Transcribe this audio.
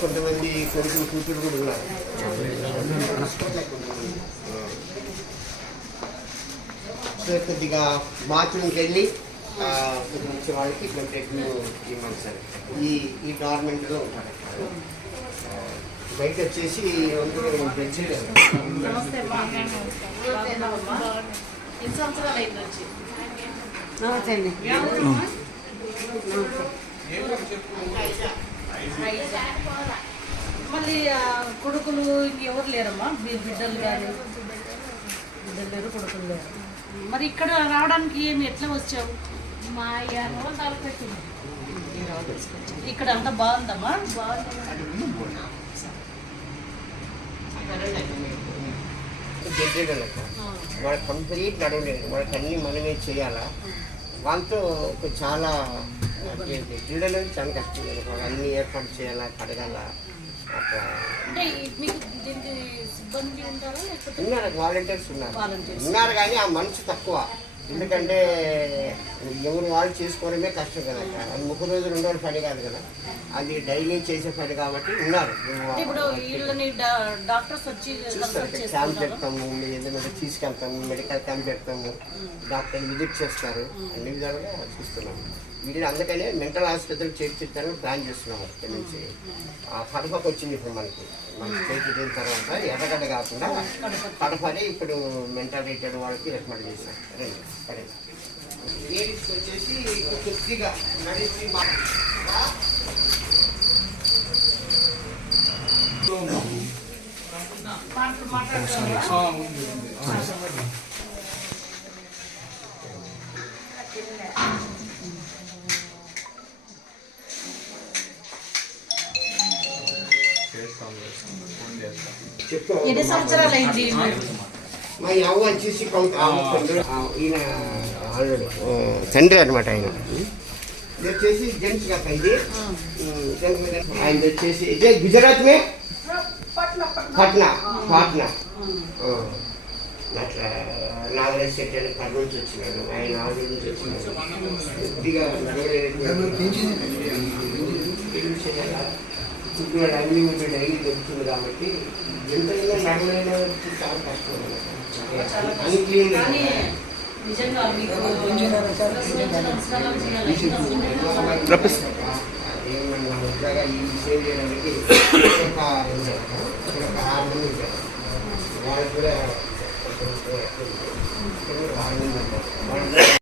కొంతమంది కొడుకులు కూతురు కూడా ఉన్నారు. సో కొద్దిగా బాత్రూమ్కి వెళ్ళి వచ్చే వాళ్ళకి కొంచెం ఇవ్వండి సార్. ఈ గవర్నమెంట్లో ఉంటారు. బయట వచ్చేసి నమస్తే అండి. మళ్ళీ కొడుకులు ఇంకెవరు లేరమ్మా? బిడ్డలు కానీ బిడ్డలు లేరు, కొడుకులు లేరు. మరి ఇక్కడ రావడానికి ఎట్లా వచ్చావు? మా 50 రోజులు తలపెట్టింది. ఇక్కడ అంతా బాగుందమ్మా? వాళ్ళకి కంప్లీట్ నడవలేదు. వాళ్ళకి అన్నీ మనమే చేయాలా. వాళ్ళతో చాలా క్రీడలు చాలా కష్టం. వాళ్ళు అన్నీ ఏర్పాటు చేయాలా, కడగాల. అట్లా ఉన్నారు, వాలంటీర్స్ ఉన్నారు కానీ ఆ మనసు తక్కువ. ఎందుకంటే ఎవరు వాళ్ళు చేసుకోవడమే కష్టం కదా. అది 30 రోజులు 2 రోజుల పని కాదు కదా, అది డైలీ చేసే పని కాబట్టి ఉన్నారు. క్యాంప్ పెడతాము, ఏదైనా తీసుకెళ్తాము, మెడికల్ క్యాంప్ పెడతాము, డాక్టర్ విజిట్ చేస్తారు. అన్ని విధాలుగా చూస్తున్నాము. వీళ్ళు అందుకనే మెంటల్ ఆసుపత్రికి చేర్చిస్తారని ప్లాన్ చేస్తున్నాము. అక్కడి నుంచి కడపకు వచ్చింది. ఇప్పుడు మనకి చేతి దిన తర్వాత ఎర్రగడ్డ కాకుండా కడపని ఇప్పుడు మెంటల్ రిటైర్డ్ వాళ్ళకి రికమెండ్ చేశాం. సరే లేడీస్కి వచ్చేసి కొద్దిగా నడిచి ఎన్ని సంవత్సరాలు అయింది? మా అవ్వ వచ్చేసి ఈయన తండ్రి అనమాట. ఆయన ఇది వచ్చేసి జెంట్స్ కాక ఇది ఆయన వచ్చేసి ఇదే గుజరాత్ మే పాట్నా అట్లా నాగరాజ్ శెట్టి అని కర్నూలు నుంచి వచ్చినాడు. ఆయన ఆంధ్ర నుంచి వచ్చినాడు. కొద్దిగా ఇప్పుడు అన్ని డైలీ దొరుకుతుంది కాబట్టి ఎంతైనా నడవైన చాలా కష్టం. అన్క్లీన్ ఏమన్నా ఈ సేవ్ చేయడానికి ఒక 6 మంది ఉంటారు. వాళ్ళకి కూడా 6 మంది ఉంటారు.